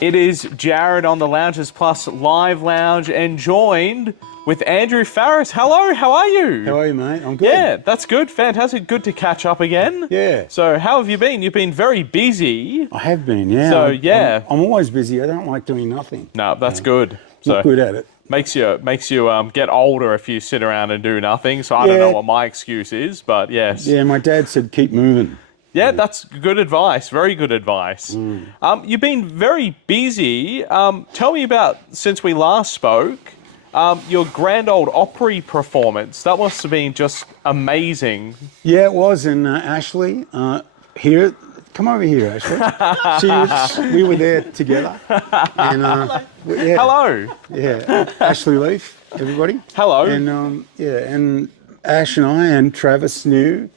It is Jared on the Loungers Plus Live Lounge and joined with Andrew Farriss. Hello, how are you? How are you, mate? I'm good. Yeah, that's good. Fantastic. Good to catch up again. Yeah. So how have you been? You've been very busy. I have been, yeah. So, yeah. I'm always busy. I don't like doing nothing. No, that's good. Not good at it. Makes you get older if you sit around and do nothing. So I don't know what my excuse is, but yes. Yeah, my dad said keep moving. Yeah, that's good advice. Very good advice. You've been very busy. Tell me about, since we last spoke, your Grand Ole Opry performance. That must have been just amazing. Yeah, it was. And Ashley, here, come over here, Ashley. We were there together. And, yeah, Hello. Yeah, Ashley Leaf, everybody. Hello. And and Ash and I and Travis New,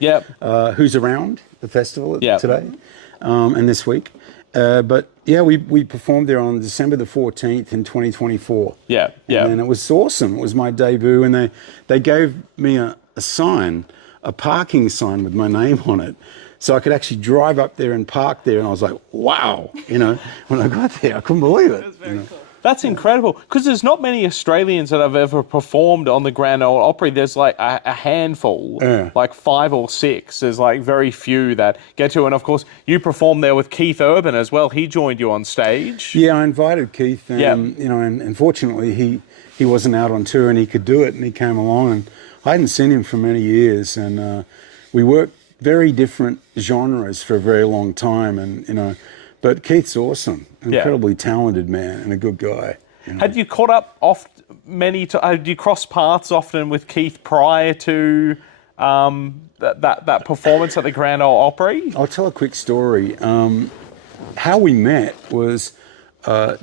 who's around the festival today and this week. But yeah, we performed there on December the 14th in 2024. Yeah. And it was awesome. It was my debut, and they gave me a sign, a parking sign with my name on it. So I could actually drive up there and park there, and I was like, wow, when I got there, I couldn't believe it. That's very cool. That's incredible, because there's not many Australians that have ever performed on the Grand Ole Opry. There's like a handful, like 5 or 6. There's like very few that get to. And of course, you performed there with Keith Urban as well. He joined you on stage. Yeah, I invited Keith, and unfortunately he wasn't out on tour and he could do it, and he came along, and I hadn't seen him for many years, and we worked very different genres for a very long time, and but Keith's awesome, incredibly talented man and a good guy. Had you caught up had you crossed paths often with Keith prior to that performance at the Grand Ole Opry? I'll tell a quick story. How we met was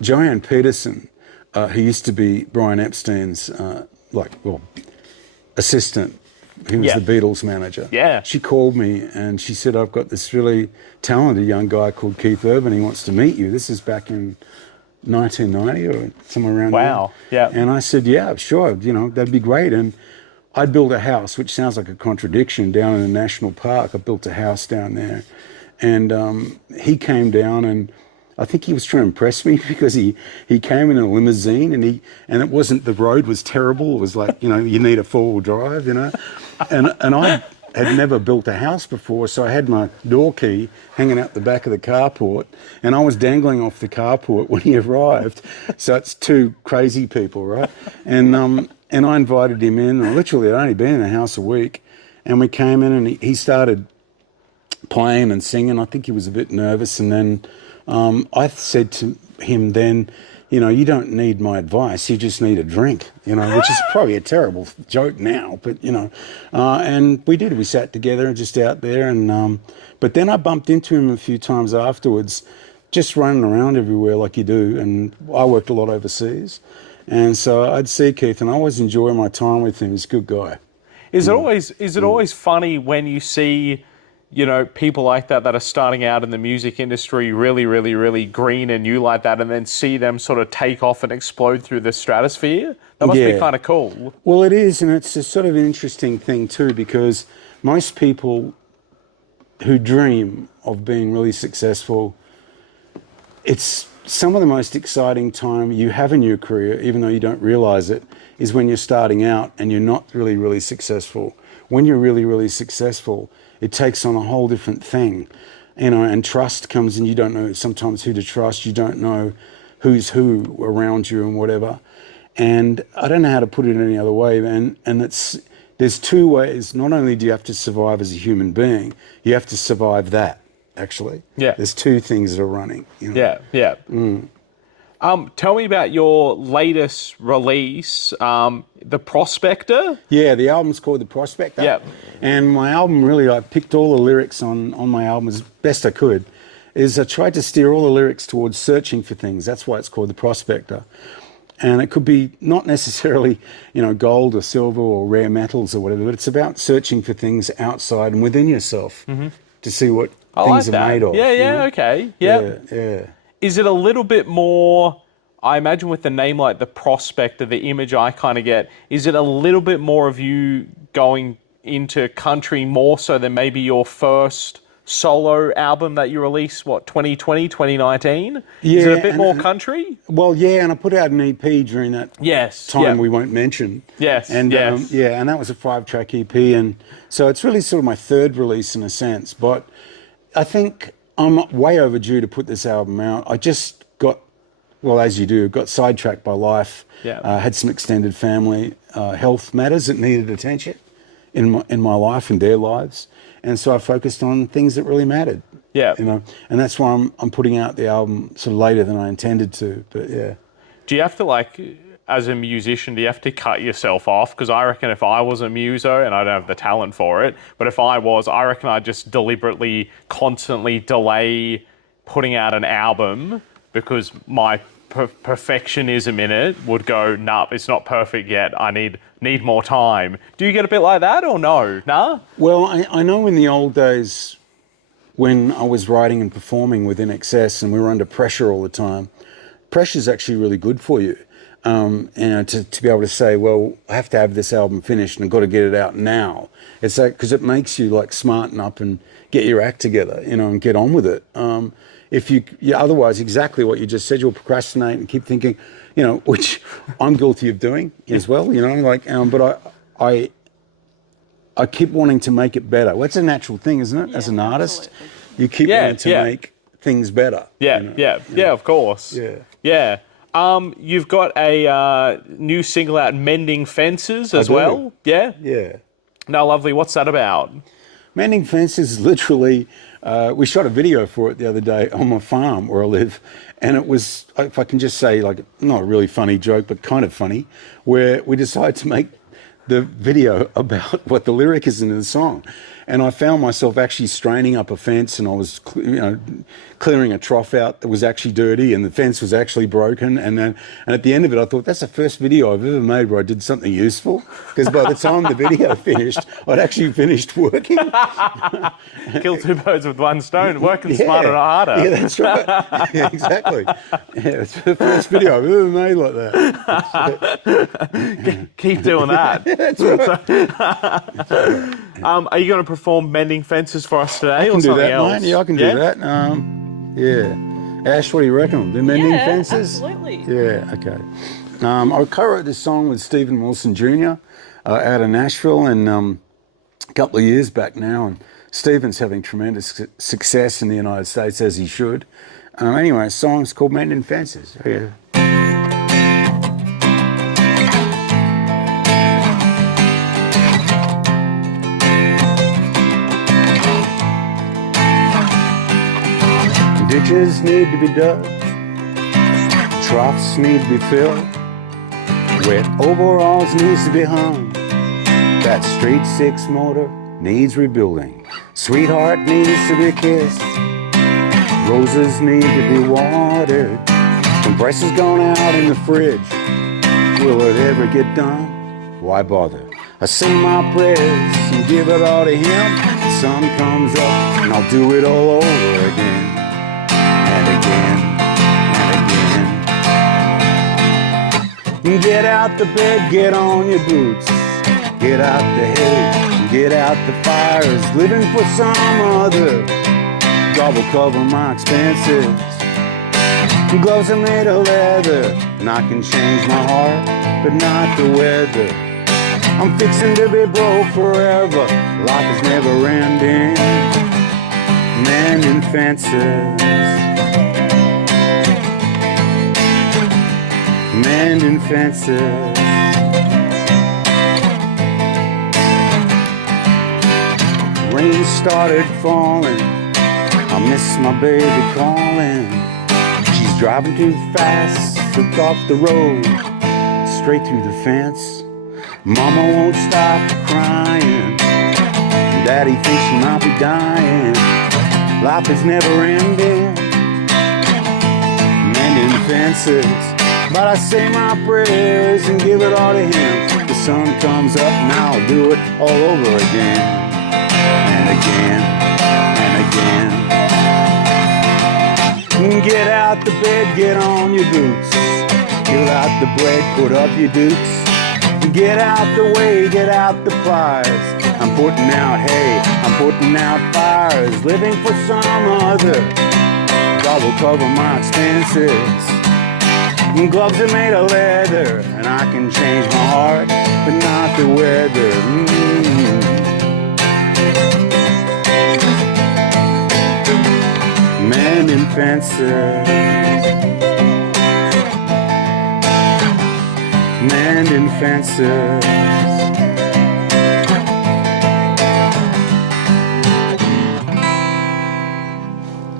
Joanne Peterson, who used to be Brian Epstein's assistant. He was the Beatles manager. Yeah. She called me and she said, I've got this really talented young guy called Keith Urban. He wants to meet you. This is back in 1990 or somewhere around there. Wow. Yeah. And I said, yeah, sure. That'd be great. And I'd built a house, which sounds like a contradiction, down in the national park. I built a house down there. And he came down, and I think he was trying to impress me because he came in a limousine, and it wasn't, the road was terrible. It was like, you need a 4-wheel drive, And I had never built a house before, so I had my door key hanging out the back of the carport, and I was dangling off the carport when he arrived. So it's 2 crazy people, right? And I invited him in. Literally, I'd only been in the house a week, and we came in, and he started playing and singing. I think he was a bit nervous, and then I said to him then, you don't need my advice, you just need a drink, which is probably a terrible joke now, but, and we did. We sat together just out there, and but then I bumped into him a few times afterwards, just running around everywhere like you do, and I worked a lot overseas, and so I'd see Keith, and I always enjoy my time with him. He's a good guy. Is it always funny when you see people like that are starting out in the music industry, really, really, really green and new like that, and then see them sort of take off and explode through the stratosphere? That must be kind of cool. Well, it is, and it's a sort of an interesting thing too, because most people who dream of being really successful, it's some of the most exciting time you have in your career, even though you don't realize it, is when you're starting out and you're not really, really successful. When you're really, really successful, it takes on a whole different thing, and trust comes in. You don't know sometimes who to trust. You don't know who's who around you and whatever. And I don't know how to put it any other way. And there's 2 ways. Not only do you have to survive as a human being, you have to survive that, actually. Yeah. There's 2 things that are running. Yeah. Tell me about your latest release, The Prospector. Yeah, the album's called The Prospector. Yeah. And my album, really, I picked all the lyrics on my album as best I could, is I tried to steer all the lyrics towards searching for things. That's why it's called The Prospector. And it could be not necessarily, gold or silver or rare metals or whatever, but it's about searching for things outside and within yourself to see what things are made of. Yeah, okay. Yeah. Is it a little bit more, I imagine with the name like The Prospector, the image I kind of get, is it a little bit more of you going into country more so than maybe your first solo album that you released, 2020, 2019? Yeah, Is it a bit more country? Well, yeah, and I put out an EP during that time we won't mention. Yes, and yes. and that was a 5-track EP, and so it's really sort of my third release in a sense. But I think I'm way overdue to put this album out. I just got, well, as you do, got sidetracked by life. Yeah. Had some extended family health matters that needed attention in my life and their lives, and so I focused on things that really mattered. Yeah. And that's why I'm putting out the album sort of later than I intended to. But yeah. Do you have to, as a musician, do you have to cut yourself off? Because I reckon if I was a muso, and I don't have the talent for it, but if I was, I reckon I'd just deliberately, constantly delay putting out an album because my perfectionism in it would go, nah, it's not perfect yet. I need more time. Do you get a bit like that or no? Nah? Well, I know in the old days when I was writing and performing with INXS and we were under pressure all the time, pressure's actually really good for you. To be able to say, well, I have to have this album finished and I've got to get it out now. It's like, because it makes you smarten up and get your act together, and get on with it. If you otherwise, exactly what you just said, you'll procrastinate and keep thinking, which I'm guilty of doing as well, but I keep wanting to make it better. Well, it's a natural thing, isn't it? As an artist, you keep wanting to make things better. Yeah, of course. Yeah. You've got a new single out, Mending Fences, as well. Yeah? Yeah. No, lovely. What's that about? Mending Fences is literally, we shot a video for it the other day on my farm where I live. And it was, if I can just say, not a really funny joke, but kind of funny, where we decided to make the video about what the lyric is in the song. And I found myself actually straining up a fence, and I was, clearing a trough out that was actually dirty, and the fence was actually broken. And at the end of it, I thought, that's the first video I've ever made where I did something useful. Because by the time the video finished, I'd actually finished working. Kill two birds with one stone, working smarter, not harder. Yeah, that's right. Yeah, exactly. Yeah, it's the first video I've ever made like that. Keep doing that. Yeah, that's right. Are you going to perform Mending Fences for us today or something else? Mate. Yeah, I can do that. Ash, what do you reckon? The Mending Fences? Absolutely. Yeah, okay. I co-wrote this song with Stephen Wilson Jr. Out of Nashville, and a couple of years back now. And Stephen's having tremendous success in the United States, as he should. Anyway, the song's called Mending Fences. Yeah. Ditches need to be dug, troughs need to be filled, wet overalls needs to be hung, that straight six motor needs rebuilding, sweetheart needs to be kissed, roses need to be watered, compressor's gone out in the fridge, will it ever get done? Why bother? I say my prayers and give it all to him, the sun comes up and I'll do it all over again. Get out the bed, get on your boots, get out the hay, get out the fires, living for some other. God will cover my expenses. Gloves are made of leather, and I can change my heart, but not the weather. I'm fixing to be broke forever, life is never ending. Mending fences, mending fences. Rain started falling, I miss my baby calling. She's driving too fast, took off the road, straight through the fence. Mama won't stop crying, Daddy thinks she might be dying. Life is never ending, mending fences. But I say my prayers and give it all to him. The sun comes up and I'll do it all over again. And again, and again. Get out the bed, get on your boots. Get out the bread, put up your dukes. Get out the way, get out the pliers. I'm putting out hay, I'm putting out fires, living for some other. God will cover my expenses. And gloves are made of leather, and I can change my heart, but not the weather. Mending fences, mending fences.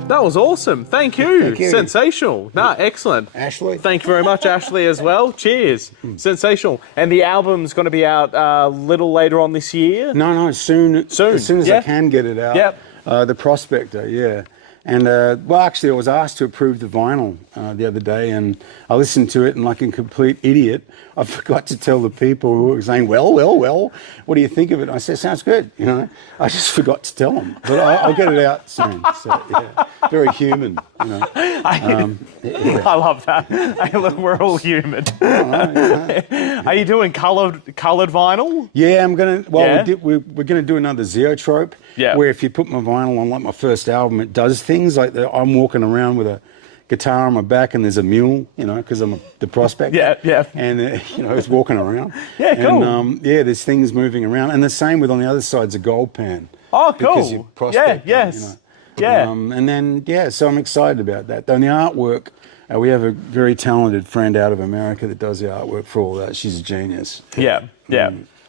That was awesome. Thank you. Thank you. Sensational. No, excellent. Ashley? Thank you very much, Ashley, as well. Cheers. Sensational. And the album's going to be out a little later on this year? No, soon. Soon. As soon as I can get it out. Yep. The Prospector, yeah. And, well, actually, I was asked to approve the vinyl the other day, and I listened to it, and like a complete idiot, I forgot to tell the people who were saying, well, what do you think of it? And I said, sounds good, you know. I just forgot to tell them. But I'll get it out soon. So, yeah, very human, you know. I love that. Hey, look, we're all human. Are you doing coloured vinyl? Yeah, I'm going to, well, Yeah? we're going to do another Zeotrope, Yeah. where if you put my vinyl on, like my first album, it does things like I'm walking around with a guitar on my back and there's a mule, you know, because I'm the prospect. Yeah. And, you know, it's walking around. Yeah, cool. And, yeah, there's things moving around. And the same with on the other side's a gold pan. Oh, cool. Because you're prospecting, yes. you know. Yeah. And then, yeah, so I'm excited about that. And the artwork, we have a very talented friend out of America that does the artwork for all that. She's a genius. Yeah.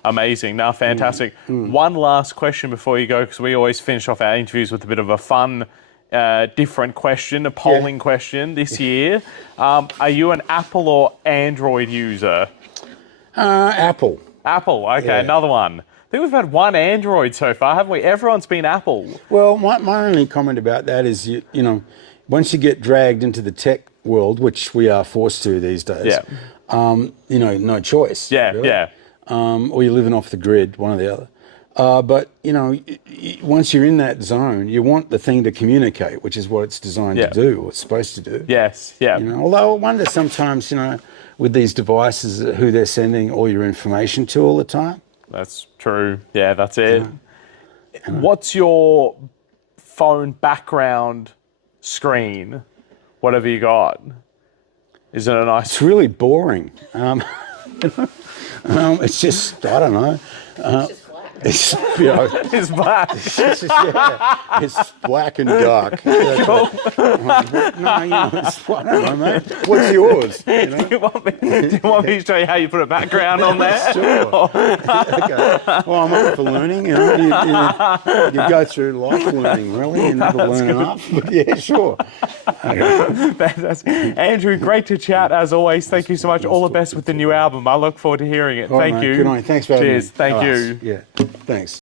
Amazing. No, fantastic. One last question before you go, because we always finish off our interviews with a bit of a fun, different question, a polling question this year. Are you an Apple or Android user? Apple. Apple, okay, Yeah. another one. I think we've had one Android so far, haven't we? Everyone's been Apple. Well, my only comment about that is, you know, once you get dragged into the tech world, which we are forced to these days, you know, no choice. Yeah, really. yeah. Or you're living off the grid, one or the other. But, you know, once you're in that zone, you want the thing to communicate, which is what it's designed to do, or it's supposed to do. Yes, yeah. You know, although I wonder sometimes, you know, with these devices, who they're sending all your information to all the time. That's true. Yeah, that's it. What's your phone background screen? Whatever you got. Is it a nice... It's really boring. It's just, I don't know. It's, you know, It's black. it's black and dark. No, you know, it's, I don't know, mate. What's yours? You know? Do you want me to show you how you put a background on there? Sure. Okay. Well, I'm up for learning. You know, you go through life learning, really. You never learn enough. But yeah, sure. Okay. Fantastic. Andrew, great to chat as always. Thank you so much. All the best with the new album. I look forward to hearing it. All right, Thank mate. you. Good night. Thanks for having me. Cheers. Thank you. Yeah. Thanks.